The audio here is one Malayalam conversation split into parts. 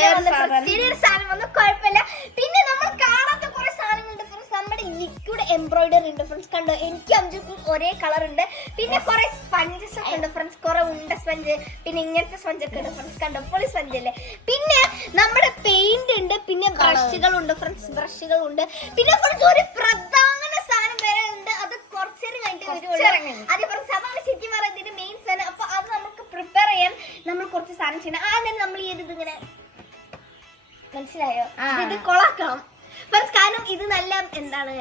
ചെറിയൊരു സാധനം വന്നു, കുഴപ്പമില്ല. പിന്നെ നമ്മൾ കാണാത്ത കുറെ സാധനങ്ങളുണ്ട് ഫ്രണ്ട്സ്. നമ്മുടെ ലിക്വിഡ് എംബ്രോയിഡറി ഉണ്ട് ഫ്രണ്ട്സ്, കണ്ടോ? എനിക്ക് അഞ്ചുക്കും ഒരേ കളർ ഉണ്ട്. പിന്നെ കുറെ സ്പഞ്ചസ് ഒക്കെ ഉണ്ട് ഫ്രണ്ട്സ്, കുറെ ഉണ്ട സ്പഞ്ച്, പിന്നെ ഇങ്ങനത്തെ സ്പഞ്ച് ഒക്കെ ഉണ്ട് ഫ്രണ്ട്സ്, കണ്ടോ? പൊളി സ്പഞ്ച് അല്ലേ. പിന്നെ നമ്മുടെ പെയിന്റ് ഉണ്ട്, പിന്നെ ബ്രഷുകളുണ്ട് ഫ്രണ്ട്സ്, ബ്രഷുകളുണ്ട്. പിന്നെ ഫ്രണ്ട്സ് ഒരു പ്രധാന സാധനം വരെ ഉണ്ട്, അത് കുറച്ചേരം കഴിഞ്ഞിട്ട് വരുള്ളൂ. അത് ഫ്രണ്ട്സ് അതാണ് ശരിക്കും പറയുന്നതിന്റെ മെയിൻ സാധനം. അപ്പൊ അത് നമുക്ക് പ്രിപ്പയർ ചെയ്യാൻ നമ്മൾ കുറച്ച് സാധനം ചെയ്യണം. ആദ്യം നമ്മൾ ഈ ഇത് ഇങ്ങനെ, മനസ്സിലായോ? ഇത് കൊളാക്കണം ഫ്രണ്ട്സ്, കാരണം ഇത് നല്ല എന്താണ്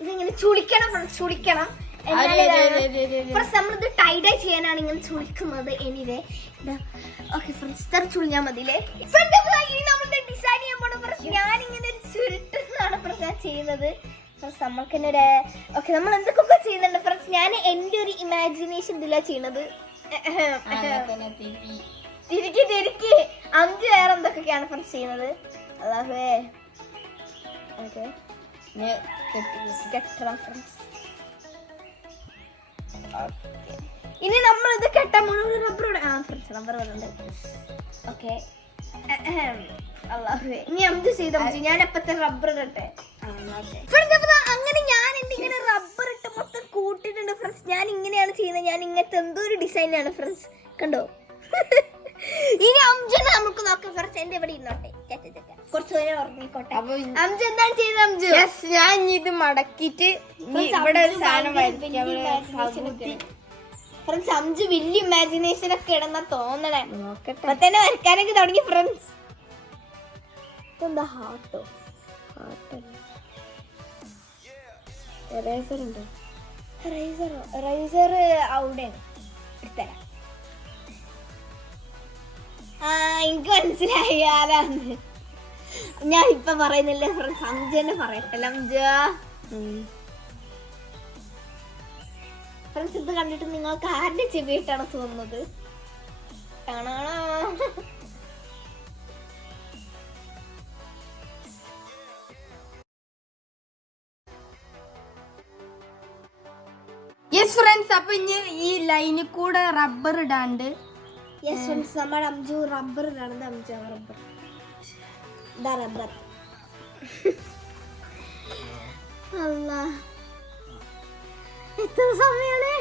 ഇതിങ്ങനെ ചുളിക്കണം ഫ്രണ്ട്സ്, ചുളിക്കണം. ഫ്രണ്ട്സ് നമ്മളിത് ടൈഡൈ ചെയ്യാനാണ് ഇങ്ങനെ ചുളിക്കുന്നത്. എനിവേ ഓക്കെ ഫ്രണ്ട്സ്, ഇത്ര ചുളിഞ്ഞാൽ മതിയില്ലേ. ഇനി നമ്മളുടെ ഡിസൈൻ ചെയ്യാൻ പോണ ഫ്രണ്ട്സ്, ഞാനിങ്ങനെ ഒരു ചുരുട്ടെന്നാണ് ഫ്രണ്ട്സ് ഞാൻ ചെയ്യുന്നത്. ഫ്രണ്ട്സ് നമ്മൾക്ക് തന്നെ ഒരു ഓക്കെ, നമ്മൾ എന്തൊക്കെ ചെയ്യുന്നുണ്ട് ഫ്രണ്ട്സ്. ഞാൻ എൻ്റെ ഒരു ഇമാജിനേഷൻ ഇതിലാണ് ചെയ്യണത്. തിരിക്കി അഞ്ച് വേറെ എന്തൊക്കെയാണ് ഫ്രണ്ട്സ് ചെയ്യുന്നത്. അല്ലാതെ ഓക്കെ കെട്ടണം ഫ്രണ്ട്സ്. ഇനി നമ്മൾ ഇത് കെട്ടാൻ റബ്ബർ ഫ്രണ്ട്സ്, റബ്ബർ വരുന്നുണ്ട്. ഓക്കെ അല്ലാഹുവേ, ഇനി അഞ്ച് ചെയ്ത ഞാൻ എപ്പത്തെ റബ്ബർ ഇടട്ടെ. അങ്ങനെ ഞാൻ എന്തിങ്ങനെ റബ്ബർ ഇട്ട് മൊത്തം കൂട്ടിട്ടുണ്ട് ഫ്രണ്ട്സ്. ഞാൻ ഇങ്ങനെയാണ് ചെയ്യുന്നത്, ഞാൻ ഇങ്ങനത്തെ എന്തോ ഒരു ഡിസൈനാണ് ഫ്രണ്ട്സ്, കണ്ടോ? ഇനി അംജുനെ നമുക്ക് നോക്കാം ഫ്രണ്ട്സ്. എന്റെ ഇവിടെ ഇരുന്നോട്ടെ, കുറച്ച് നേരം ഉറങ്ങിക്കോട്ടെ. അംജു എന്താണ് ചെയ്തത്? അംജു ഞാൻ ഇത് മടക്കിട്ട് ഇവിടെ ഫ്രണ്ട്സ് അംജു വലിയ ഇമാജിനേഷൻ ഒക്കെ ഇടുന്ന തോന്നണേ. അപ്പൊ തന്നെ വരയ്ക്കാനൊക്കെ തുടങ്ങി ഫ്രണ്ട്സ്. എന്താ ഹാർട്ടോ? എറേസർ ഉണ്ട്. റൈസർ അവിടെയാണ്, എടുത്തരാം. എനിക്ക് മനസ്സിലായി ആരാന്ന്. ഞാൻ ഇപ്പൊ പറയുന്നില്ല ഫ്രണ്ട്സ്, അംജു തന്നെ പറയട്ടല്ല. അംജു ഫ്രണ്ട്സ്, ഇത് കണ്ടിട്ട് നിങ്ങൾക്ക് ആരുടെ ചെവിയിട്ടാണ് തോന്നുന്നത്? കാണാണോ? യെസ് ഫ്രണ്ട്സ്, അപ്പൊ ഇനി ഈ ലൈനിൽ കൂടെ റബ്ബർ ഇടാണ്ട്. യെസ് ഫ്രണ്ട്സ്, നമ്മുടെ അംജു റബ്ബർ ഇടാണ്. അംജു റബ്ബർ ഇതാ റബ്ബർ. അല്ലാ എത്ര സമയാണ്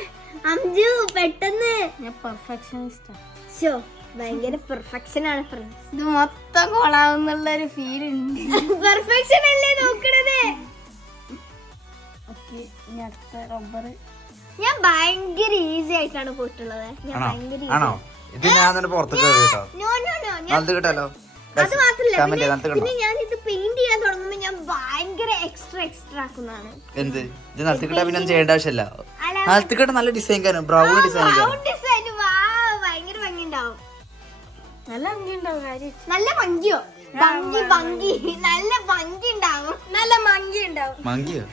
അംജു പെട്ടെന്ന്. ഞാൻ പെർഫെക്ഷനിസ്റ്റ്. ഷോ ഭയങ്കര പെർഫെക്ഷൻ ആണ് ഫ്രണ്ട്സ്. ഇത് മൊത്തം കൊളാവുന്നുള്ള ഒരു ഫീൽ ഉണ്ട്. പെർഫെക്ഷൻ അല്ലേ നോക്കണത്. ഓക്കെ, ഇനി അടുത്ത റബ്ബർ. ഞാൻ ഭയങ്കര ഈസി ആയിട്ടാണ് പോയിട്ടുള്ളത്. ഞാൻ ഭയങ്കര ആണോ? ഇത് ഞാൻ പുറത്തേക്ക് കേട്ടോ. നോ നോ നോ, അത് മാത്രല്ല, പിന്നെ ഞാൻ ഇത് പെയിന്റ് ചെയ്യാൻ തുടങ്ങുമ്പോ ഞാൻ ഭയങ്കര എക്സ്ട്രാ ആക്കുന്നതാണ്. എന്ത് ഇത് നിലത്തിക്കിട്ടാ പിന്നെ ചെയ്യേണ്ട ആവശ്യമില്ല. നിലത്തിക്കിട്ട നല്ല ഡിസൈൻ ബ്രൗൺ ഡിസൈൻ ഭയങ്കര ഭംഗി ഉണ്ടാവും. നല്ല ഭംഗി ഉണ്ടാവും. കാര്യം നല്ല ഭംഗിയോ? ഭംഗി നല്ല ഭംഗി ഉണ്ടാവും. നല്ല ഭംഗി ഉണ്ടാവും. മങ്കിയോ?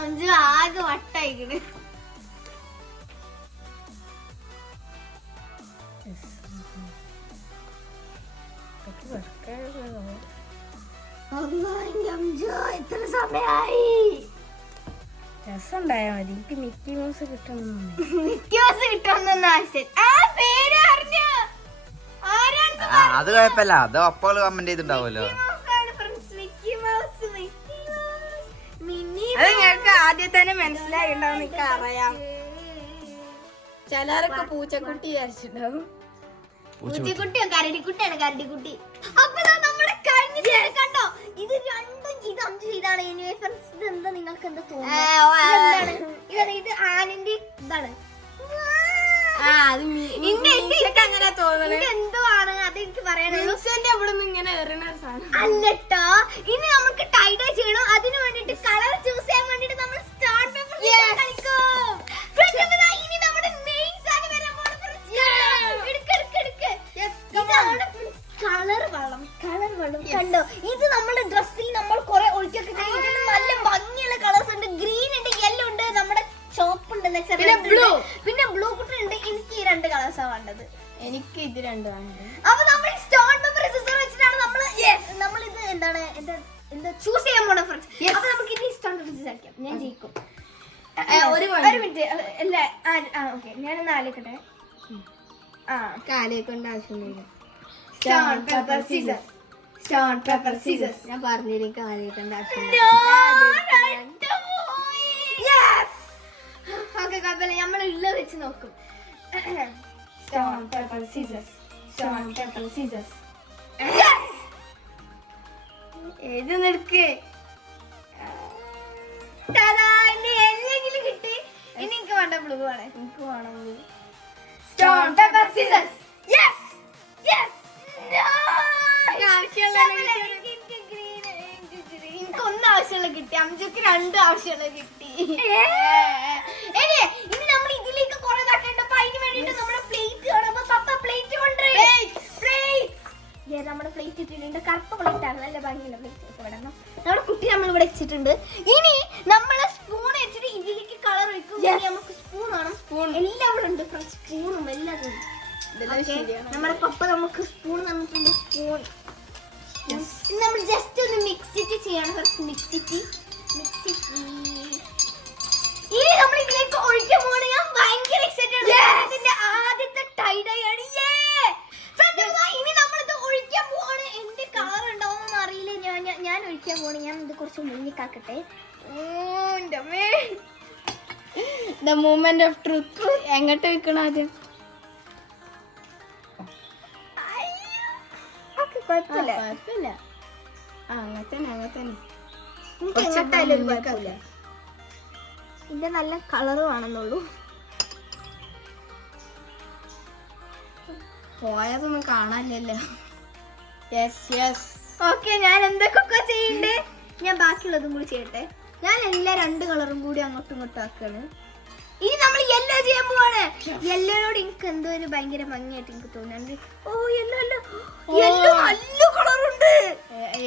അഞ്ചു ആകെ വട്ടായിക്കണ്. എത്ര സമയായി? രസമുണ്ടായാ മതി. എനിക്ക് മിക്കി മൗസ് കിട്ടണം. മിക്കി മൗസ് കിട്ടണമെന്ന് ആവശ്യം. അത് കുഴപ്പമില്ല, അത് അപ്പോൾ കമന്റ് ചെയ്തിട്ടുണ്ടാവുമല്ലോ. അത് ഞങ്ങൾക്ക് ആദ്യം തന്നെ മനസ്സിലായിണ്ടാവും. എനിക്ക് അറിയാം. ചിലരൊക്കെ പൂച്ചക്കുട്ടി വിചാരിച്ചിട്ടുണ്ടാവും. പൂച്ചക്കുട്ടിയോ? കരടിക്കുട്ടിയാണ്, കരടിക്കുട്ടി. അപ്പൊ നമ്മുടെ കഴിഞ്ഞ കണ്ടോ? ഇത് രണ്ടും ഇത് അഞ്ചു ചെയ്താണ്. ഇത് എന്താ നിങ്ങൾക്ക് എന്താ തോന്നുന്നത്? ഇത് ആനിന്റെ ഇതാണ്. അങ്ങനെ തോന്നുന്നത് എന്തോ ആണ്, അതെനിക്ക് പറയാനുള്ളൂ. ഇങ്ങനെ അല്ലട്ടോ, ഇനി നമുക്ക് ടൈഡൈ ചെയ്യണം. അതിന് വേണ്ടിട്ട് കളർ ചൂസ് ചെയ്യാൻ വേണ്ടിട്ട് നമ്മൾ സ്റ്റാർ പേപ്പർ കളിക്കും. ഇനി നമ്മുടെ മെയിൻ സാധനം വരാൻ പോണ കളർ വെള്ളം കണ്ടോ? ഇത് നമ്മുടെ ഡ്രസ്സിൽ നമ്മൾ കുറെ ഒഴിക്കൊക്കെ ചെയ്തിട്ട് നല്ല ഭംഗിയുള്ള കളേഴ്സ് ഉണ്ട്. ഗ്രീൻ ഉണ്ട്, യെല്ലോ ഉണ്ട്, നമ്മുടെ ചോപ്പ് ഉണ്ട്, പിന്നെ ബ്ലൂ കുട്ടി ഉണ്ട്. എനിക്ക് ഈ രണ്ട് കളേഴ്സാണ് വേണ്ടത്. എനിക്ക് ഇത് രണ്ടുമാണ്. അപ്പൊ നമ്മൾ സ്റ്റോൺ പേപ്പർ സിസർ വെച്ചിട്ടാണ് നമ്മൾ ഇത് എന്താ ചൂസ് ചെയ്യാൻ പോണ ഫ്രണ്ട്സ്. അപ്പൊ നമുക്ക് ഇനി സ്റ്റോൺ പേപ്പർ സിസർ കളിക്കാം. ഞാൻ ജയിക്കും. ഒരു മിനിറ്റ് അല്ല, ഓക്കെ ഞാനൊന്ന് ആലോചിക്കട്ടെ. കാലേ കൊണ്ട് ആവശ്യമില്ല. Stone, pepper, scissors. Stone, pepper, scissors. ഞാൻ പറഞ്ഞിരിക്കും ആലോചിക്കേണ്ട ആവശ്യമില്ല. ഓക്കെ കുഴപ്പമില്ല, നമ്മൾ ഉള്ള വെച്ച് നോക്കും. Stone, pepper, scissors. Stone, pepper, scissors. ഏത് നിൽക്ക് എന്തെങ്കിലും കിട്ടി. ഇനി എനിക്ക് വേണ്ട ബ്ലൂ ആണ്. എനിക്ക് വേണം Stone, pepper, scissors. Yes. Yes. No. എനിക്ക് ഒന്ന് ആവശ്യമുള്ള കിട്ടി, അംജുക്ക് 2 ആവശ്യമുള്ള കിട്ടി. ഇനി നമ്മൾ ഇതിലേക്ക് കുറെ ഇതാക്കേണ്ടപ്പോ അതിന് വേണ്ടിട്ട് നമ്മുടെ പ്ലേറ്റ് കാണുമ്പോ പപ്പ പ്ലേറ്റ് കൊണ്ടുവരും. നമ്മുടെ പ്ലേറ്റ് ഇട്ടിട്ടുണ്ട്, കറുത്ത പ്ലേറ്റ് ആണ്, നല്ല ഭംഗിയുള്ള പ്ലേറ്റ്. നമ്മുടെ കുട്ടി നമ്മൾ ഇവിടെ വെച്ചിട്ടുണ്ട്. ഇനി നമ്മള് സ്പൂൺ വെച്ചിട്ട് ഇതിലേക്ക് കളർ വെക്കും. നമുക്ക് സ്പൂൺ വേണം. എല്ലാം ഇവിടെ ഉണ്ട്, സ്പൂണും എല്ലാം ഉണ്ട്. നമ്മുടെ പപ്പ നമുക്ക് സ്പൂൺ തന്നിട്ടുണ്ട്. സ്പൂൺ നമ്മൾ ജസ്റ്റ് ഒന്ന് മിക്സിറ്റ് ചെയ്യണം. മിക്സിറ്റ് ഇനി നമ്മൾ ഇതിലേക്ക് ഒഴിക്കാൻ പോകണം. ഞാൻ ഭയങ്കര എക്സൈറ്റഡ്. ഇതിന്റെ ആദ്യത്തെ ടൈഡൈ ആണ്. ഇനി നമ്മളിത് ഒഴിക്കാൻ പോവാണ്. എന്റെ കളർ ഉണ്ടാവുമെന്ന് അറിയില്ല. ഞാൻ ഒഴിക്കാൻ പോവാണ്. ഞാൻ ഇത് കുറച്ച് മുന്നിക്കാക്കട്ടെ. The moment of truth. എങ്ങോട്ട് വെക്കണം ആദ്യം? കുഴപ്പമില്ല. കുഴപ്പമില്ല. അങ്ങനെ തന്നെ ഇതിന്റെ നല്ല കളറ് വേണമെന്നുള്ളൂ. പോയതൊന്നും കാണാനില്ലല്ലോ. ഓക്കെ, ഞാൻ എന്തൊക്കെ ചെയ്യണ്ടേ? ഞാൻ ബാക്കിയുള്ളതും കൂടി ചെയ്യട്ടെ. ഞാൻ എല്ലാ 2 കളറും കൂടി അങ്ങോട്ടും ഇങ്ങോട്ടും ആക്കാണ്. ഇനി നമ്മൾ യെല്ലോ ചെയ്യാൻ പോവാണ്. യെല്ലോയോട് എനിക്ക് എന്തോ ഒരു ഭയങ്കര ഭംഗിയായിട്ട് എനിക്ക് തോന്നുന്നുണ്ട്. ഓ യെല്ലോ നല്ല കളറുണ്ട്.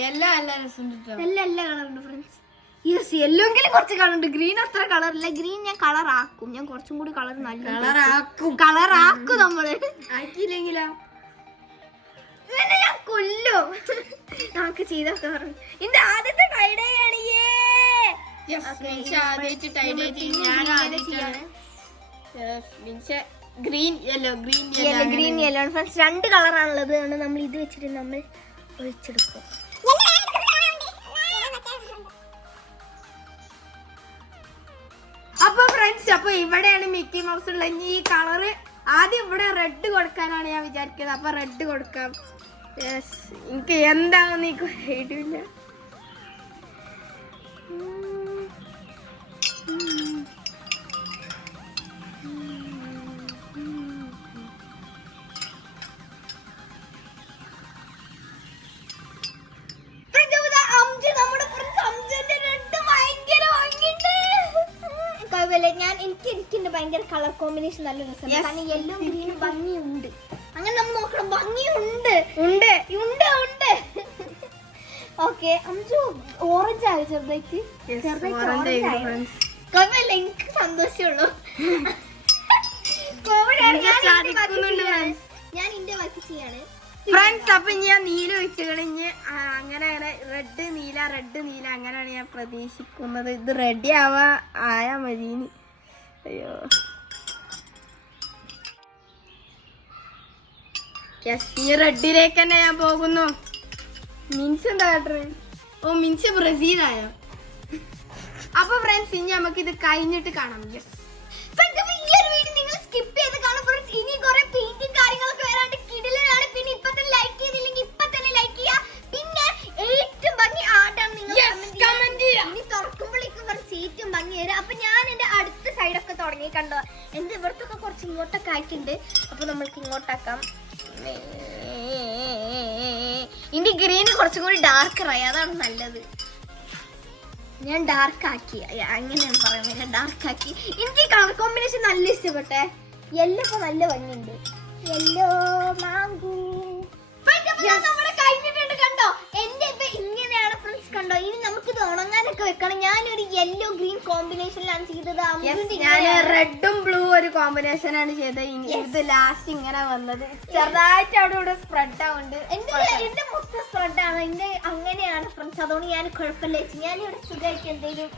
എല്ലാം നല്ല രസമുണ്ട്. നല്ല കളറുണ്ട് ഫ്രണ്ട്സ്. യെസ്, യെല്ലോ എങ്കിലും കുറച്ച് കളറുണ്ട്. ഗ്രീൻ അത്ര കളറില്ല. ഗ്രീൻ ഞാൻ കളർ ആക്കും. ഞാൻ കുറച്ചും കൂടി കളർ നല്ല കളർ ആക്കും. നമ്മള് ആക്കിയില്ലെങ്കിലോ ഇവനെ ഞാൻ കൊല്ലും. നമുക്ക് ചെയ്തൊക്കെ പറഞ്ഞു. ഇതിന്റെ ആദ്യത്തെ ടൈഡേ ആണ്. Green yellow green yellow friends 2 കളറാണുള്ളത്. നമ്മൾ ഇത് വെച്ചിട്ട് നമ്മൾ ഒഴിച്ചെടുക്കും. അപ്പൊ ഫ്രണ്ട്സ്, അപ്പൊ ഇവിടെയാണ് മിക്കി മൗസ് ഉള്ളത്. ഇനി ഈ കളറ് ആദ്യം ഇവിടെ റെഡ് കൊടുക്കാനാണ് ഞാൻ വിചാരിക്കുന്നത്. അപ്പൊ റെഡ് കൊടുക്കാം. എനിക്ക് എന്താണെന്ന് എനിക്ക് ഐഡിയ. എനിക്ക് ഭയങ്കര കളർ കോമ്പിനേഷൻ നല്ല രസമാണ്. കാരണം യെല്ലോ ഗ്രീനും ഭംഗിയുണ്ട്. അങ്ങനെ നമ്മൾ നോക്കണം. ഭംഗിയുണ്ട്. ഓക്കെ, അഞ്ചു ഓറഞ്ച് ആയോ? ചെറുതായിട്ട് കുഴപ്പമില്ല, എനിക്ക് സന്തോഷമുള്ളൂ. ഞാൻ ഇന്റെ വർക്ക് ചെയ്യാണ് ഫ്രണ്ട്സ്. അപ്പൊ ഞാൻ നീല ഒഴിച്ച് കളിഞ്ഞ് അങ്ങനെ റെഡ് നീല അങ്ങനെയാണ് ഞാൻ പ്രതീക്ഷിക്കുന്നത്. ഇത് റെഡി ആയാ മതി. അയ്യോ, ഈ റെഡിലേക്ക് തന്നെ ഞാൻ പോകുന്നു. മിൻസ് എന്താ കാട്ടുന്നത്? ഓ, മിൻസ് ബ്രസീലായോ? അപ്പൊ ഫ്രണ്ട്സ്, ഇനി നമുക്ക് ഇത് കഴിഞ്ഞിട്ട് കാണാം. നിങ്ങൾ സ്കിപ്പ് ചെയ്ത് കാണും. ഇനി കുറെ പെയിന്റിംഗ് കാര്യങ്ങളൊക്കെ വരാണ്ട് കിടിലനാണ്. പിന്നെ ഇപ്പൊ തന്നെ ലൈക്ക് ചെയ്തില്ലെങ്കിൽ ഇപ്പൊ തന്നെ ലൈക്ക് ചെയ്യുക. പിന്നെ ഏറ്റവും ഭംഗി ആടാണ് നിങ്ങൾ കമന്റ് ചെയ്യുക. ഇനി തുറക്കുമ്പോഴേക്കും കുറച്ച് ഏറ്റവും ഭംഗി വരും. അപ്പൊ ഞാൻ എന്റെ അടുത്ത സൈഡൊക്കെ തുടങ്ങി കണ്ടോ. എന്റെ ഇവിടത്തൊക്കെ കുറച്ച് ഇങ്ങോട്ടൊക്കെ ആയിട്ടുണ്ട്. അപ്പൊ നമ്മൾക്ക് ഇങ്ങോട്ടാക്കാം. ഇനി ഗ്രീന് കുറച്ചും കൂടി ഡാർക്കറായി, അതാണ് നല്ലത്. ഞാൻ ഡാർക്ക് ആക്കി, അങ്ങനെയാണ് പറയുന്നത്. ഞാൻ ഡാർക്ക് ആക്കി. എനിക്ക് കളർ കോമ്പിനേഷൻ നല്ല ഇഷ്ടപ്പെട്ടെ. യെല്ലോ ഇപ്പൊ നല്ല ഭംഗിയുണ്ട്. യെല്ലോ മാങ്കോ നമ്മുടെ കഴിഞ്ഞിട്ടുണ്ട്. കണ്ടോ, എന്റെ ഇപ്പൊ ഇങ്ങനെയാണ് ഫ്രണ്ട്സ്. കണ്ടോ, ഇനി നമുക്കിത് ഉണങ്ങാനൊക്കെ വെക്കണം. ഞാനൊരു യെല്ലോ ഗ്രീൻ കോമ്പിനേഷനിലാണ് ചെയ്തത്. ഞാൻ റെഡും ബ്ലൂ ഒരു കോമ്പിനേഷൻ ആണ് ചെയ്തത്. ഇത് ലാസ്റ്റ് ഇങ്ങനെ വന്നത് ചെറുതായിട്ട് അവിടെ ഇവിടെ സ്പ്രെഡ് ആവുന്നുണ്ട്. എന്റെ മൊത്തം സ്പ്രെഡ് ആണ്. എന്റെ അങ്ങനെയാണ് ഫ്രണ്ട്സ്. അതുകൊണ്ട് ഞാൻ കുഴപ്പമില്ല. ഞാനിവിടെ സുഖമായിട്ട്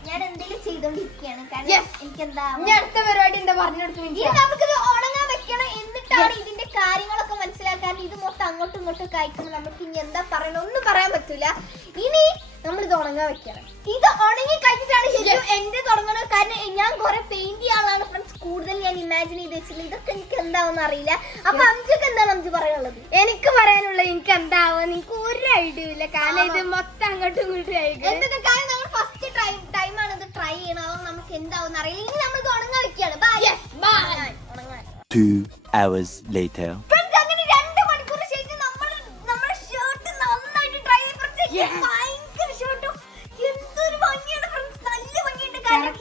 ഞാൻ എന്തെങ്കിലും ചെയ്തോണ്ടിരിക്കുകയാണ്. കാരണം എനിക്ക് എന്താ അടുത്ത പരിപാടി എന്താ പറഞ്ഞെടുത്തു. നമുക്കിത് ഉണങ്ങാൻ വെക്കണം. കഴിയണം, എന്നിട്ടാണ് ഇതിന്റെ കാര്യങ്ങളൊക്കെ മനസ്സിലാക്കാൻ. ഇത് മൊത്തം അങ്ങോട്ടും ഇങ്ങോട്ടും കഴിക്കുമ്പോൾ നമുക്ക് ഇനി എന്താ പറയണം ഒന്നും പറയാൻ പറ്റൂല. ഇനി നമ്മൾ ഇത് ഉണങ്ങാൻ വെക്കണം. ഇത് ഉണങ്ങി കഴിഞ്ഞിട്ടാണ് ശരിക്കും എന്റെ തുടങ്ങുന്നത്. കാരണം ഞാൻ കുറെ പെയിന്റ് ചെയ്യാനുള്ളതാണ് ഫ്രണ്ട്സ് കൂടുതൽ ഞാൻ ഇമാജിൻ ചെയ്ത് വെച്ചില്ല. ഇതൊക്കെ എനിക്ക് എന്താവെന്ന് അറിയില്ല. അപ്പൊ അഞ്ചൊക്കെ എന്താണ് അഞ്ച് പറയാനുള്ളത്? എനിക്ക് പറയാനുള്ളത് എനിക്ക് എന്താവും എനിക്ക് ഒരു ഐഡിയ ഇല്ല. കാരണം ഇത് മൊത്തം അങ്ങോട്ടും ഇങ്ങോട്ടും ആയിരിക്കും. എന്തൊക്കെ കാര്യം നമ്മൾ ഫസ്റ്റ് ടൈമാണ് ഇത് ട്രൈ ചെയ്യണം. അപ്പൊ നമുക്ക് എന്താവും അറിയില്ല. ഇനി നമ്മൾ ഇത് ഉണങ്ങാൻ വെക്കുകയാണ്. ഉണങ്ങാൻ 2 hours later. അങ്ങനെ 2 മണിക്കൂർ ശേഷം നമ്മുടെ ഷർട്ട് നന്നായിട്ട് ഡ്രൈ ചെയ്ത് ഭയങ്കര ഷർട്ടും എന്തൊരു ഭംഗിയാണ് ഫ്രണ്ട്സ്. നല്ല ഭംഗിയുണ്ട്. കാരണം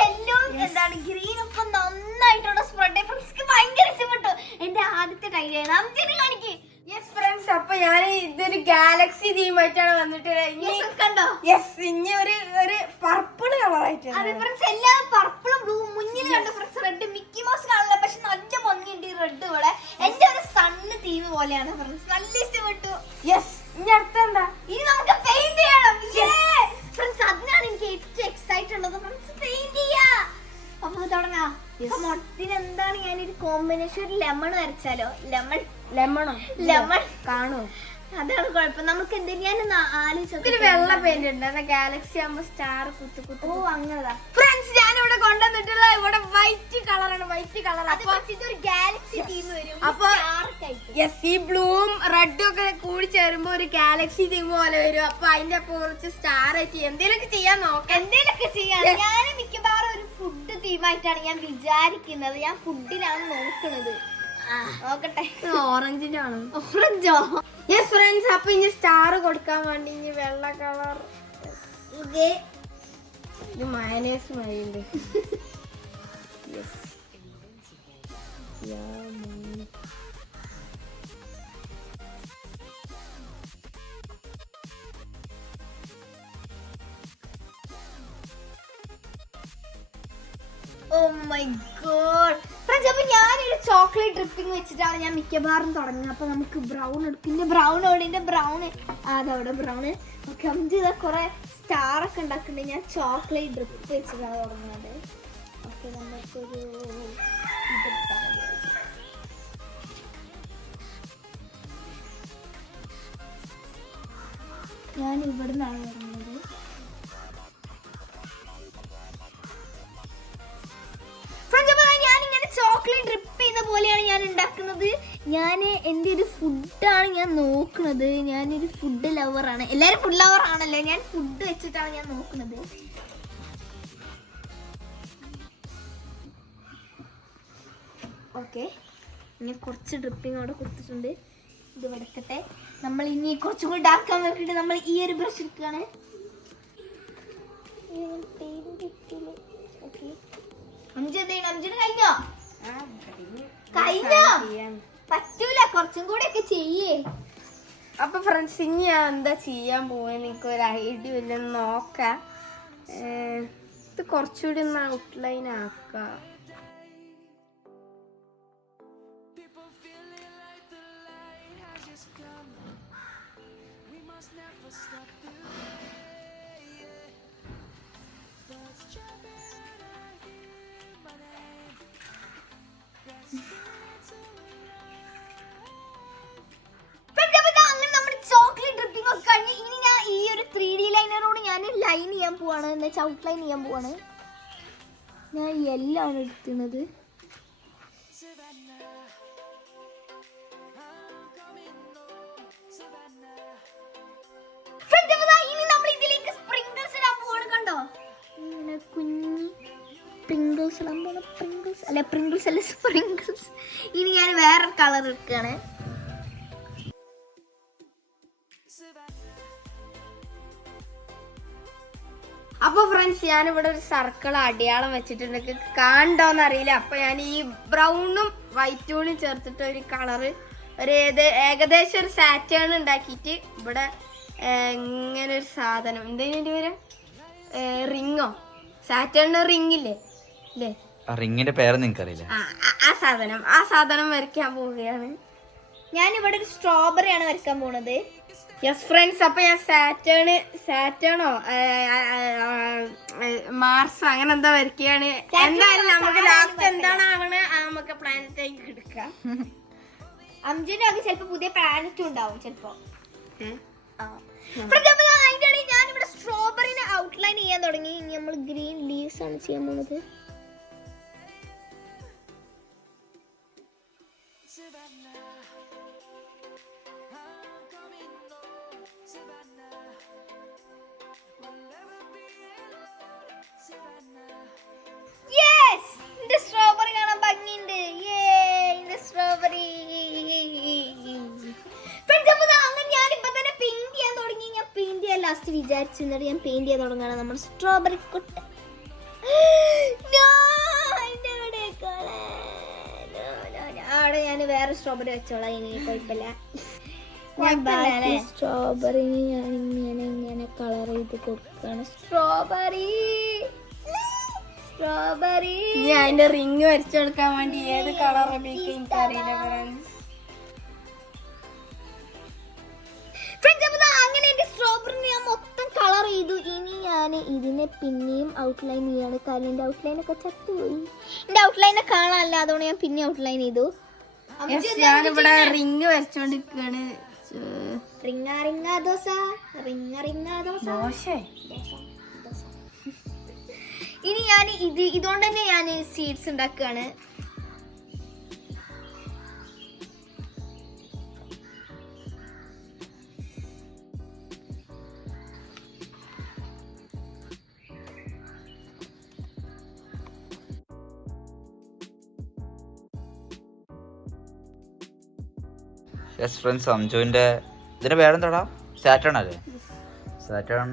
യെല്ലോ എന്താണ് ഗ്രീൻ ഒക്കെ നന്നായിട്ടുള്ള സ്പ്രെഡ് ഫ്രണ്ട്സ് ഭയങ്കര ഇഷ്ടപ്പെട്ടു. എന്റെ ആദ്യത്തെ കൈയാണ് അഞ്ചിന് കാണിക്ക്. യെസ് ഫ്രണ്ട്സ്, അപ്പൊ ഞാൻ ഇതൊരു ഗാലക്സി തീം ആയിട്ടാണ് വന്നിട്ട് കണ്ടോ? യെസ്, ഇനി ഒരു പർപ്പിൾ കളർ ആയിട്ട്. അതെ ഫ്രണ്ട്സ്, എല്ലാം പർപ്പിളും ബ്ലൂ മുന്നിൽ കണ്ട ഫ്രണ്ട്സ് റെഡ് മിക്കി മൗസ് കാണില്ല. പക്ഷെ നല്ല ഭംഗിയുണ്ട് ഈ റെഡ് ഇവിടെ. എന്റെ ഒരു സണ്ണ് തീം പോലെയാണ് ഫ്രണ്ട്സ്. നല്ല ഇഷ്ടപ്പെട്ടു. യെസ്, ഇനി അടുത്ത എന്താ? ഇനി നമുക്ക് പെയിന്റ് ചെയ്യണം ഫ്രണ്ട്സ്. അതിനാണ് എനിക്ക് ഏറ്റവും എക്സൈറ്റ് ഉള്ളത് ഫ്രണ്ട്സ്. പെയിന്റ് ചെയ്യാ. അപ്പൊ തുടങ്ങാം. ഇതിനെന്താണ് ഞാനൊരു കോമ്പിനേഷൻ ഒരു ലെമൺ വരച്ചാലോ? ലെമണോ? ലെമൺ കാണോ? അതാണ് കുഴപ്പം. നമുക്ക് എന്തെങ്കിലും ഇതിന് വെള്ള പെയിന്റ് ഉണ്ട്. ഗാലക്സി ആകുമ്പോ സ്റ്റാർ കുത്തു കുത്തു. ഓ അങ്ങനെതാ ഫ്രണ്ട്സ്, ഞാനിവിടെ കൊണ്ടുവന്നിട്ടുള്ള ഇവിടെ വൈറ്റ് കളറാണ്. White colour. അപ്പൊ ഇതൊരു ഗാലക്സി തീം വരും. അപ്പൊ യെസ്, ഈ ബ്ലൂവും റെഡും ഒക്കെ കൂടി ചേരുമ്പോ ഒരു ഗാലക്സി തീം പോലെ വരും. അപ്പൊ അതിന്റെ അപ്പൊ കുറച്ച് സ്റ്റാർ ആയിട്ട് എന്തെങ്കിലുമൊക്കെ ചെയ്യാൻ നോക്കാം. എന്തെങ്കിലുമൊക്കെ ചെയ്യാം. ഞാൻ മിക്കവാറും ഒരു ഫുഡ് തീമായിട്ടാണ് ഞാൻ വിചാരിക്കുന്നത്. ഞാൻ ഫുഡിലാണ് നോക്കുന്നത്. നോക്കട്ടെ. ഓറഞ്ചിന്റെ ആണ്. ഓറഞ്ചോ? യെസ് ഫ്രണ്ട്സ്, അപ്പൊ ഇനി സ്റ്റാർ കൊടുക്കാൻ വേണ്ടി ഇനി വെള്ള കളർ. ഇത് മയനേഴ്സ് മതിയുണ്ട്. Oh my god. ഫ്രണ്ട്സ്, അപ്പൊ ഞാനൊരു ചോക്ലേറ്റ് ഡ്രിപ്പിംഗ് വെച്ചിട്ടാണ് ഞാൻ മിക്കവാറും തുടങ്ങുന്നത്. അപ്പൊ നമുക്ക് ബ്രൗൺ എടുക്കും. എന്റെ ബ്രൗൺ എവിടെ? ബ്രൗൺ അതവിടെ ബ്രൗൺ. ഓക്കെ, നമുക്ക് ഇതാ കുറെ സ്റ്റാർ ഒക്കെ ഉണ്ടാക്കുന്നുണ്ട്. ഞാൻ ചോക്ലേറ്റ് ഡ്രിപ്പ് വെച്ചിട്ടാണ് തുടങ്ങുന്നത്. ഓക്കെ, നമുക്കൊരു ഞാൻ ഇവിടെ നിന്നാണ് തുടങ്ങുന്നത്. ചോക്ലേറ്റ് ഡ്രിപ്പ് ചെയ്യുന്ന പോലെയാണ് ഞാൻ ഉണ്ടാക്കുന്നത്. ഞാൻ എൻ്റെ ഒരു ഫുഡാണ് ഞാൻ നോക്കുന്നത്. ഞാനൊരു ഫുഡ് ലവറാണ്. എല്ലാവരും ഫുഡ് ലവർ ആണല്ലോ. ഞാൻ ഫുഡ് വെച്ചിട്ടാണ് ഞാൻ നോക്കുന്നത്. ഓക്കെ, ഞാൻ കുറച്ച് ഡ്രിപ്പിംഗ് അവിടെ കൊടുത്തിട്ടുണ്ട്. ഇത് വെടുക്കട്ടെ. നമ്മൾ ഇനി കുറച്ചും കൂടി ഡാർക്കാൻ വേണ്ടിയിട്ട് നമ്മൾ ഈ ഒരു ബ്രഷ് എടുക്കുകയാണ്. ഓക്കെ, അഞ്ചിന് കഴിഞ്ഞോ? പറ്റൂല, കുറച്ചും കൂടെ ഒക്കെ ചെയ്യേ. അപ്പൊ ഫ്രണ്ട്സ്, ഇനി ഞാൻ എന്താ ചെയ്യാൻ പോകുന്നത് എനിക്ക് ഒരു ഐഡിയ ഇല്ല. നോക്കാം. ഇത് കുറച്ചുകൂടി ഒന്ന് ഔട്ട്ലൈൻ ആക്കാം. ഇനി ഞാൻ ഈ ഒരു 3D ലൈനറോട് ഞാൻ ലൈൻ ചെയ്യാൻ പോവാണ്. എന്താ വെച്ചാൽ ഔട്ട്ലൈൻ ചെയ്യാൻ പോവാണ്. ഞാൻ എല്ലാം എടുക്കുന്നത്. ഇനി നമ്മൾ ഇതിലേക്ക് സ്പ്രിങ്കിൾസ് ഇടാൻ പോവാണ്. കണ്ടോ, ഇങ്ങനെ കുഞ്ഞി പ്രിങ്കിൾസ് ഇടാൻ പോണ. പ്രിങ്കിൾസ് അല്ല സ്പ്രിങ്കിൾസ്. ഇനി ഞാൻ വേറെ കളർ എടുക്കുകയാണ്. അപ്പൊ ഫ്രണ്ട്സ്, ഞാനിവിടെ ഒരു സർക്കിൾ അടയാളം വെച്ചിട്ടുണ്ട്. കാണണ്ടോന്ന് അറിയില്ല. അപ്പൊ ഞാൻ ഈ ബ്രൗണും വൈറ്റും ചേർത്തിട്ട് ഒരു കളറ് ഏകദേശം ഒരു സാറ്റേൺ ഉണ്ടാക്കിയിട്ട് ഇവിടെ ഇങ്ങനെ ഒരു സാധനം എന്തെങ്കിലും പേര് റിങ്ങോ സാറ്റേണിന് റിങ് ഇല്ലേ അല്ലേ? റിങ്ങിന്റെ പേര് നിങ്ങൾക്കറിയില്ല. ആ സാധനം വരയ്ക്കാൻ പോവുകയാണ്. ഞാനിവിടെ ഒരു സ്ട്രോബെറി ആണ് വരയ്ക്കാൻ പോണത്. യെസ് ഫ്രണ്ട്സ്, അപ്പൊ ഞാൻ സാറ്റേണോ മാർസ് അങ്ങനെ എന്താ വരയ്ക്കുകയാണ്. എന്തായാലും നമുക്ക് ലാസ്റ്റ് എന്താണ് ആവണേ നമുക്ക് പ്ലാനറ്റേക്ക് എടുക്കാം. അംജുന്റെ ഒക്കെ ചിലപ്പോ പുതിയ പ്ലാനറ്റും ഉണ്ടാവും ചിലപ്പോ. അതിന്റെ ഇടയിൽ ഞാനിവിടെ സ്ട്രോബെറിനെ ഔട്ട്ലൈൻ ചെയ്യാൻ തുടങ്ങി. ഇനി നമ്മൾ ഗ്രീൻ ലീവ്സ് ആണ് ചെയ്യാൻ പോകുന്നത്. സ്ട്രോബെറി കാണാൻ ഭംഗിയുണ്ട്. സ്ട്രോബെറി അങ്ങനെ ഞാനിപ്പോ തന്നെ പെയിന്റ് ചെയ്യാൻ തുടങ്ങി. ഞാൻ പെയിന്റ് ചെയ്യാൻ ലാസ്റ്റ് വിചാരിച്ചു, എന്നിട്ട് ഞാൻ പെയിന്റ് ചെയ്യാൻ തുടങ്ങാണ് നമ്മുടെ സ്ട്രോബെറി കുട്ട. അവിടെ ഞാൻ വേറെ സ്ട്രോബെറി വെച്ചോളാം, ഇനി കുഴപ്പമില്ല. സ്ട്രോബെറിന് ഞാൻ ഇങ്ങനെ കളർ ചെയ്ത് കൊടുക്കാണ്. സ്ട്രോബെറി ഞാൻ അതിന്റെ റിങ് വരച്ചു കൊടുക്കാൻ വേണ്ടി ഏത് കളർ എനിക്കറിയില്ല അങ്ങനെ എന്റെ സ്ട്രോബെറിന് ഞാൻ മൊത്തം കളർ ചെയ്തു. ഇനി ഞാൻ ഇതിനെ പിന്നെയും ഔട്ട്ലൈൻ ചെയ്യാണ്, കാരണം എന്റെ ഔട്ട്ലൈൻ ഒക്കെ ചത്തുപോയി. എന്റെ ഔട്ട്ലൈനെ കാണാനല്ല, അതുകൊണ്ട് ഞാൻ പിന്നെ ഔട്ട്ലൈൻ ചെയ്തു. ഞാനിവിടെ റിങ് വരച്ചോണ്ടിരിക്കാണ്. ഇനി ഞാൻ ഇതുകൊണ്ട് തന്നെ ഞാൻ സീഡ്സ് ഉണ്ടാക്കുകയാണ്. യെസ് ഫ്രണ്ട്സ്, അംജുവിന്റെ ഇതിന്റെ പേരെന്താടാ? സാറ്റേൺ അല്ലേ? സാറ്റേൺ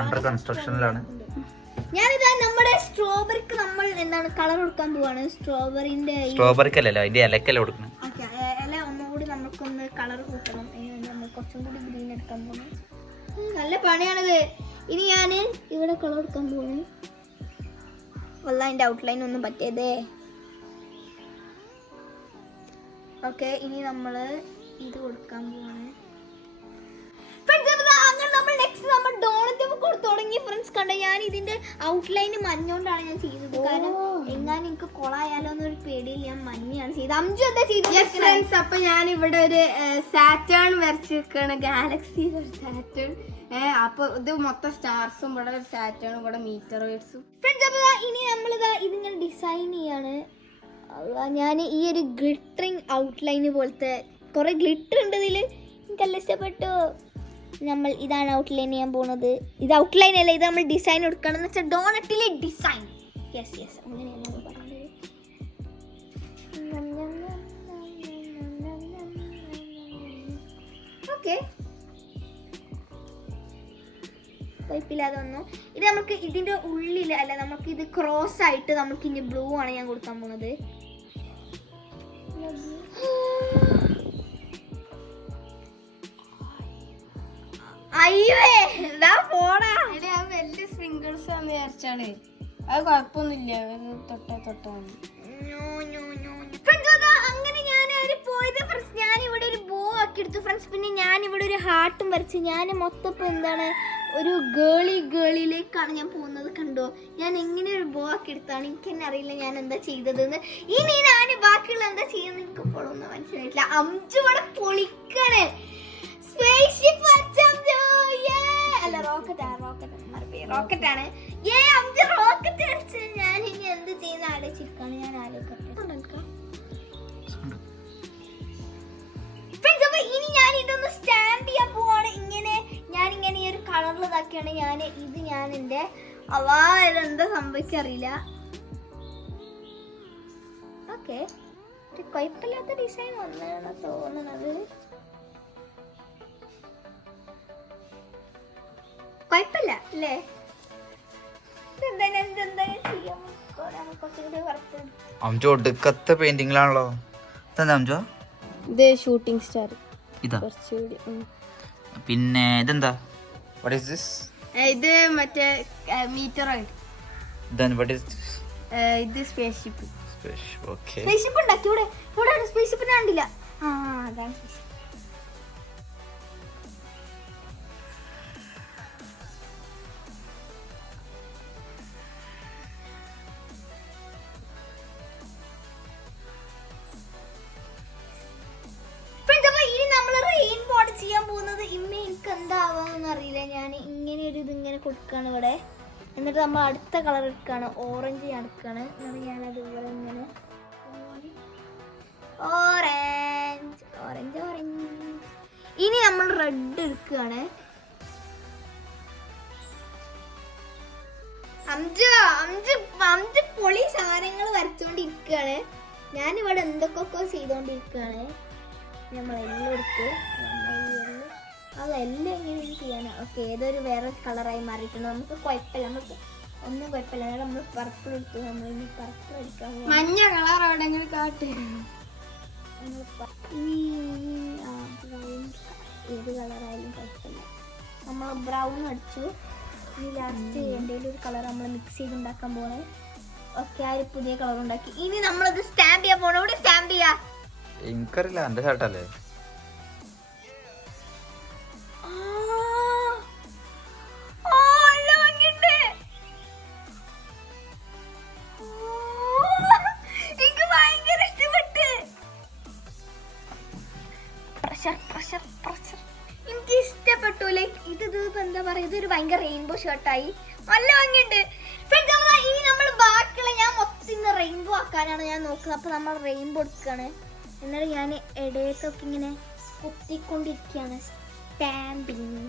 അണ്ടർ കൺസ്ട്രക്ഷനിലാണ്. ഞാനിതാ നമ്മുടെ സ്ട്രോബെറിക്ക് നമ്മൾ എന്താണ് കളർ കൊടുക്കാൻ പോവാണ്. സ്ട്രോബെറിക്കല്ലല്ലോ, അതിന്റെ ഇലക്കല്ല കൊടുക്കണം. ഇല ഒന്നുകൂടി നമുക്കൊന്ന് കളർ കൂട്ടണം. നമ്മൾ കുറച്ചും കൂടി ഗ്രീൻ എടുക്കാൻ പോകണം. നല്ല പണിയാണിത്. ഇനി ഞാൻ ഇവിടെ കളർ കൊടുക്കാൻ പോവാണ്. വല്ല അതിന്റെ ഔട്ട്ലൈൻ ഒന്നും പറ്റിയതേ. ഓക്കെ, ഇനി നമ്മള് ഇത് കൊടുക്കാൻ പോവാണ്. അങ്ങനെ നമ്മൾ നെക്സ്റ്റ് നമ്മൾ ഡോണറ്റ് കൊടുത്തു തുടങ്ങി. ഫ്രണ്ട്സ് കണ്ട, ഞാൻ ഇതിന്റെ ഔട്ട്ലൈന് മഞ്ഞോണ്ടാണ് ഞാൻ ചെയ്തത്, കാരണം എങ്ങാനും എനിക്ക് കൊളായാലോ എന്നൊരു പേടിയിൽ ഞാൻ മഞ്ഞാണ് ചെയ്തത്. അംജു എന്താ ചെയ്തത്? അപ്പൊ ഞാൻ ഇവിടെ ഒരു സാറ്റേൺ വരച്ചിരിക്കാണ്, ഗാലക്സിയുടെ ഒരു സാറ്റേൺ. അപ്പൊ ഇത് മൊത്തം സ്റ്റാർസും ഇവിടെ ഒരു സാറ്റേണും ഇവിടെ മീറ്ററേഴ്സും. ഫ്രണ്ട്സ് അപ്പൊ ഇനി നമ്മളിതാ ഇതിങ്ങനെ ഡിസൈൻ ചെയ്യാണ്. ഞാൻ ഈ ഒരു ഗ്ലിറ്ററിങ് ഔട്ട്ലൈന് പോലത്തെ കുറെ ഗ്ലിറ്റർ ഉണ്ട് ഇതില്, എനിക്കെല്ലാം ഇഷ്ടപ്പെട്ടു. നമ്മൾ ഇതാണ് ഔട്ട്ലൈൻ ചെയ്യാൻ പോകുന്നത്. ഇത് ഔട്ട്ലൈൻ അല്ല, ഇത് നമ്മൾ ഡിസൈൻ എടുക്കണം എന്ന് വെച്ചാൽ ഡോണറ്റിലെ ഡിസൈൻ. യെസ് അങ്ങനെയാണ് പറയുന്നത്. ഓക്കെ, കുഴപ്പമില്ലാതെ വന്നു. ഇത് നമുക്ക് ഇതിന്റെ ഉള്ളിൽ അല്ല, നമുക്ക് ഇത് ക്രോസ് ആയിട്ട് നമുക്ക് ഇനി ബ്ലൂ ആണ് ഞാൻ കൊടുക്കാൻ പോകുന്നത്. വലിയ സ്പ്രിങ്കിൾസ് ആണെന്ന് വിചാരിച്ചാണ്. അത് കുഴപ്പമൊന്നുമില്ല, തൊട്ടാണ്. അങ്ങനെ ഞാൻ പോയത് ഫ്രണ്ട്സ്. ഞാൻ ഇവിടെ ഒരു ബോ ആക്കി എടുത്തു ഫ്രണ്ട്സ്. പിന്നെ ഞാൻ ഇവിടെ ഒരു ഹാർട്ടും വരച്ച്. ഞാൻ മൊത്തം ഇപ്പൊ എന്താണ് ഒരു ഗേളിലേക്കാണ് ഞാൻ പോകുന്നത്. കണ്ടോ, ഞാൻ എങ്ങനെ ഒരു ബോ ആക്കി എടുത്താണ്. എനിക്ക് തന്നെ അറിയില്ല ഞാൻ എന്താ ചെയ്തതെന്ന്. ഇനി ഞാൻ ബാക്കിയുള്ള എന്താ ചെയ്യുന്നത് എനിക്ക് ഇപ്പോഴൊന്നും മനസ്സിലായിട്ടില്ല. അംജു ഇവിടെ പൊളിക്കണേ. റോക്കറ്റാണ്. റോക്കറ്റ് അടിച്ച് ഞാൻ ഇനി എന്ത് ചെയ്യുന്ന ആലോചിക്കാണ്. ഞാൻ ആലോചിക്കട്ടെ. ഇനി ഞാൻ ഇതൊന്ന് സ്റ്റാമ്പ് ചെയ്യാൻ പോവാണ്. ഞാനിങ്ങനെ ഈ ഒരു കളറിൽ ഇതാക്കിയാണ് ഞാൻ എന്റെ ഇതെന്താ സംഭവിക്കറിയില്ല. ഓക്കെ, കുഴപ്പമില്ലാത്ത ഡിസൈൻ വന്നാണ് തോന്നുന്നത്. കുഴപ്പമില്ല അല്ലേ? അംജു ഒടുക്കത്തെ പെയിന്റിങ്ങിലാണല്ലോ. അംജു ഇത് ഷൂട്ടിംഗ് സ്റ്റാർ. ഇതാ പിന്നെ ഇതെന്താ? What is this? ഇത് മറ്റേ മീറ്ററോയിഡ്. Then what is this? ഇത് സ്പേസ്ഷിപ്പ്. Okay. സ്പേസ്ഷിപ്പ് ഉണ്ടാക്കി ഇവിടെ. സ്പേസ്ഷിപ്പിനെ കണ്ടില്ല. അതാണ് സ്പേസ്ഷിപ്പ്. ഇങ്ങനെ ഒരു ഇതിങ്ങനെ കൊടുക്കുകയാണ് ഇവിടെ. എന്നിട്ട് നമ്മൾ അടുത്ത കളർ എടുക്കുകയാണ്, ഓറഞ്ച് ഞാൻ എടുക്കുകയാണ്. എന്നിട്ട് ഞാനത് ഇവിടെ ഇങ്ങനെ ഓറഞ്ച് ഓറഞ്ച് ഓറഞ്ച്. ഇനി നമ്മൾ റെഡ് എടുക്കുകയാണ്. അഞ്ച് പൊളി സാധനങ്ങൾ വരച്ചോണ്ടിരിക്കുകയാണ്. ഞാനിവിടെ എന്തൊക്കെ ചെയ്തോണ്ടിരിക്കുകയാണ്. നമ്മളെല്ലാം എടുത്ത് അതെല്ലാം എങ്ങനെയാണ് ചെയ്യാനാ. ഓക്കെ, ഏതൊരു വേറെ കളറായി മാറിയിട്ടുണ്ട്. നമുക്ക് കുഴപ്പമില്ല, നമുക്ക് ഒന്നും കുഴപ്പമില്ല. നമ്മൾ പർപ്പിൾ എടുത്തു. നമ്മൾ ഇനി പർപ്പിൾ എടുക്കാൻ മഞ്ഞ കളർ എവിടെയെങ്കിലും കാട്ട്. ഏത് കളറായാലും കുഴപ്പമില്ല. നമ്മൾ ബ്രൗൺ അടിച്ചു. ഇനി ലാസ്റ്റ് എന്തെങ്കിലും ഒരു കളർ നമ്മൾ മിക്സ് ചെയ്ത് ഉണ്ടാക്കാൻ പോണേ. ഓക്കെ, ആ ഒരു പുതിയ കളർ ഉണ്ടാക്കി. ഇനി നമ്മളത് സ്റ്റാമ്പ് ചെയ്യാൻ പോണോ. ഇവിടെ സ്റ്റാമ്പ് ചെയ്യാ. എനിക്കറിയില്ല, എന്റെ ഷർട്ടല്ലേ. എനിക്ക് ഇഷ്ടപ്പെട്ടു. ലൈക്ക് ഇത് എന്താ പറയാ, ഇതൊരു ഭയങ്കര റെയിൻബോ ഷർട്ടായി. നല്ല ഭംഗിയുണ്ട്. ഇനി നമ്മൾ ബാക്കിയുള്ള ഞാൻ മൊത്തം ഇന്ന് റെയിൻബോ ആക്കാനാണ് ഞാൻ നോക്കുന്നത്. അപ്പൊ നമ്മൾ റെയിൻബോ എടുക്കുകയാണ്. എന്നിട്ട് ഞാൻ ഇടയത്തൊക്കെ ഇങ്ങനെ കുത്തിക്കൊണ്ടിരിക്കുകയാണ്. സ്റ്റാമ്പിങ്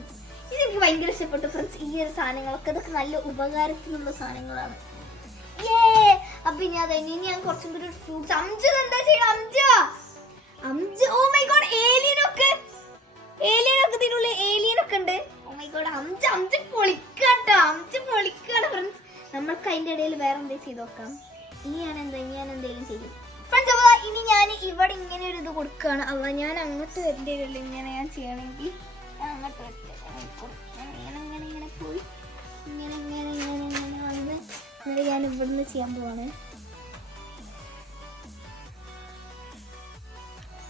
ഇതെനിക്ക് ഭയങ്കര ഇഷ്ടപ്പെട്ടു ഫ്രണ്ട്സ്. ഈ ഒരു സാധനങ്ങളൊക്കെ ഇതൊക്കെ നല്ല ഉപകാരത്തിനുള്ള സാധനങ്ങളാണ്. അപ്പൊ ഇനി അതെ, ഇനി ഞാൻ കുറച്ചും കൂടി ഫ്രൂട്ട്സ്. അംജ് എന്താ ചെയ്യണം? അംജ് ഓ മൈ ഗോഡ്, ഏലിയനൊക്കെ ഇതിനുള്ളിൽ ഏലിയനൊക്കെ ഉണ്ട്. ഓ മൈ ഗോഡ്, അംജ് പൊളിക്കാട്ടോ. അംജ് പൊളിക്കാണ് ഫ്രണ്ട്സ്. നമ്മൾക്ക് അതിന്റെ ഇടയിൽ വേറെ എന്തെങ്കിലും ചെയ്ത് നോക്കാം. ഇനി ഞാൻ എന്തെങ്കിലും ചെയ്യും ഫ്രണ്ട്സ്. അപ്പൊ ഇനി ഞാൻ ഇവിടെ ഇങ്ങനെ ഒരു ഇത് കൊടുക്കുകയാണ്. അപ്പൊ ഞാൻ അങ്ങോട്ട് വരേണ്ടി വരില്ല. ഇങ്ങനെ ഞാൻ ചെയ്യണമെങ്കിൽ ഞാൻ അങ്ങോട്ട് വരട്ടെ. ഇങ്ങനെ പോയി ഇങ്ങനെ വന്ന് എന്നിട്ട് ഞാൻ ഇവിടുന്ന് ചെയ്യാൻ പോവാണ്.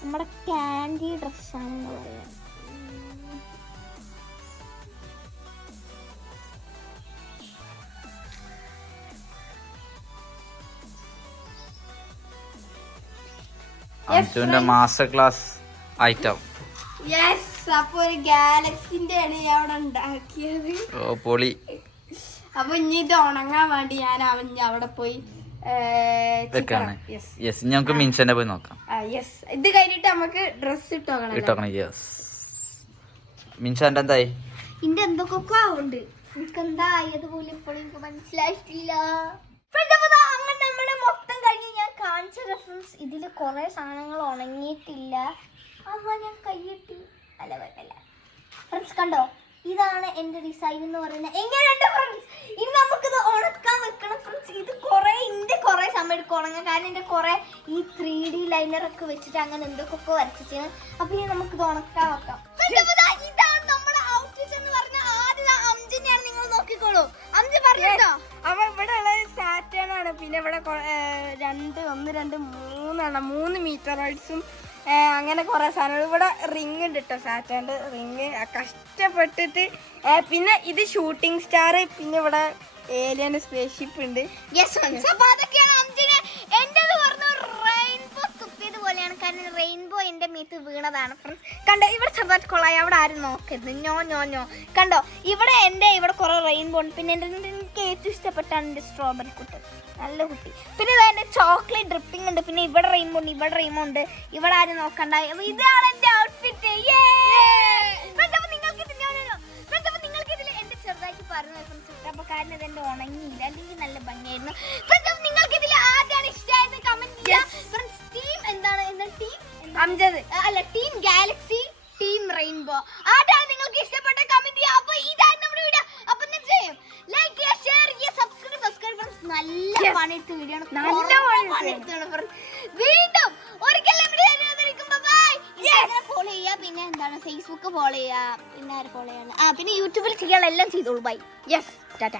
നമ്മുടെ ക്യാൻഡി ഡ്രസ്സാണെന്ന് പറയാം. അഞ്ജുവിന്റെ മാസ്റ്റർ ക്ലാസ് ഐറ്റം. യെസ്, അപ്പൊ ഒരു ഗാലക്സിന്റെ ആണ് ഞാൻ അവിടെ ഉണ്ടാക്കിയത്. ഓ പൊളി. അപ്പൊ ഇനി ഇത് ഉണങ്ങാൻ വേണ്ടി ഞാൻ അവിടെ പോയി വെക്കാണ്. യെസ്, ഞങ്ങൾക്ക് മിൻഷന്റെ പോയി നോക്കാം. യെസ്, ഇത് കഴിഞ്ഞിട്ട് നമുക്ക് ഡ്രസ് ഇട്ടോക്കണം. യെസ്, മിൻഷന്റെ എന്തായി? ഇന്റെ എന്തൊക്കെ ഉണ്ട്. എനിക്ക് എന്താ ആയതുപോലെ ഇപ്പോഴും എനിക്ക് മനസ്സിലായിട്ടില്ല. അങ്ങനെ നമ്മുടെ മൊത്തം കഴിഞ്ഞ് ഞാൻ കാണിച്ച റെഫറൻസ്. ഇതിൽ കുറെ സാധനങ്ങൾ ഉണങ്ങിയിട്ടില്ല. അപ്പൊ ഞാൻ കൈയിട്ട് അല്ല ഫ്രണ്ട്സ് കണ്ടോ, ഇതാണ് എന്റെ ഡിസൈൻ എന്ന് പറയുന്നത്. എങ്ങനെയുണ്ട് ഫ്രണ്ട്സ്? ഇനി നമുക്കിത് ഉണക്കാൻ വെക്കണം ഫ്രണ്ട്സ്. ഇത് കുറെ സമയം എടുക്കും ഉണങ്ങാൻ. കാരണം എന്റെ കുറെ ഈ 3D ലൈനറൊക്കെ വെച്ചിട്ട് അങ്ങനെ എന്തൊക്കെ വരച്ചിട്ട്. അപ്പൊ ഇനി നമുക്കിത് ഉണക്കാൻ വെക്കാം. ഇതാണ് നമ്മുടെ ഔട്ട്ഫിറ്റ് എന്ന് പറഞ്ഞാൽ ആദ്യം അംജിനെയാണ്. നിങ്ങൾ നോക്കിക്കോളൂ. അംജി പറഞ്ഞോ. അപ്പൊ ഇവിടെ ഉള്ളത് സാറ്റേൺ ആണ്. പിന്നെ ഇവിടെ 3 മീറ്ററോയിഡ്സും അങ്ങനെ കുറെ സാധനങ്ങൾ. ഇവിടെ റിങ് ഉണ്ട് കേട്ടോ, സാറ്റേൻ്റെ റിങ് കഷ്ടപ്പെട്ടിട്ട്. പിന്നെ ഇത് ഷൂട്ടിംഗ് സ്റ്റാർ. പിന്നെ ഇവിടെ ഏലിയൻ സ്പേസ്ഷിപ്പ് ഉണ്ട്. കാരണം റെയിൻബോ എന്റെ മീത്ത് വീണതാണ് ഫ്രണ്ട്സ്. കണ്ടോ, ഇവിടെ ചെറുതായിട്ട് കൊള്ളായി. അവിടെ ആരും നോക്കരുത്. ഞോ കണ്ടോ, ഇവിടെ കുറെ റെയിൻബോ ഉണ്ട്. പിന്നെ എനിക്ക് ഏറ്റവും ഇഷ്ടപ്പെട്ടാണ് എന്റെ സ്ട്രോബെറി കുട്ടി. നല്ല കുട്ടി. പിന്നെ എന്റെ ചോക്ലേറ്റ് ഡ്രിപ്പിംഗ് ഉണ്ട്. പിന്നെ ഇവിടെ റെയിൻബോ ഉണ്ട്. ഇവിടെ ആരും നോക്കണ്ട. ഇതാണ് എന്റെ ഔട്ട്ഫിറ്റ്. നിങ്ങൾക്ക് ഇതിൽ എന്റെ ചെറുതായിട്ട് പറഞ്ഞു ഫ്രണ്ട്സ്. അപ്പൊ കാരണം ഇതെന്റെ ഉണങ്ങിയില്ല, അല്ലെങ്കിൽ നല്ല ഭംഗിയായിരുന്നു. നിങ്ങൾക്ക് ഇതിൽ ആദ്യമാണ് ഇഷ്ടമായത് കമന്റ് ചെയ്യാം ഫ്രണ്ട്സ്. ടീം എന്താണ്? ടീം അംജദ് അല്ല, ടീം ഗാലക്സി, ടീം റെയിൻബോ. ആരാണ് നിങ്ങൾക്ക് ഇഷ്ടപ്പെട്ട കമന്റ് ചെയ്യാം. അപ്പൊ ഇതാണ് നമ്മുടെ വീഡിയോ. അപ്പൊ ലൈക്ക് ചെയ്യുക, ഷെയർ ചെയ്യുക, സബ്സ്ക്രൈബ് ഫ്രണ്ട്സ്. നല്ല പണിയെടുത്ത വീഡിയോ ആണ്. വീണ്ടും ഒരിക്കലും ഫോളോ ചെയ്യുക. പിന്നെ എന്താണ്, ഫേസ്ബുക്ക് ഫോളോ ചെയ്യുക. പിന്നെ ആര് ഫോളോ ചെയ്യണം? പിന്നെ യൂട്യൂബിൽ ചെയ്യാൻ എല്ലാം ചെയ്തോളൂ. ബൈ. യെസ്, ടാറ്റ.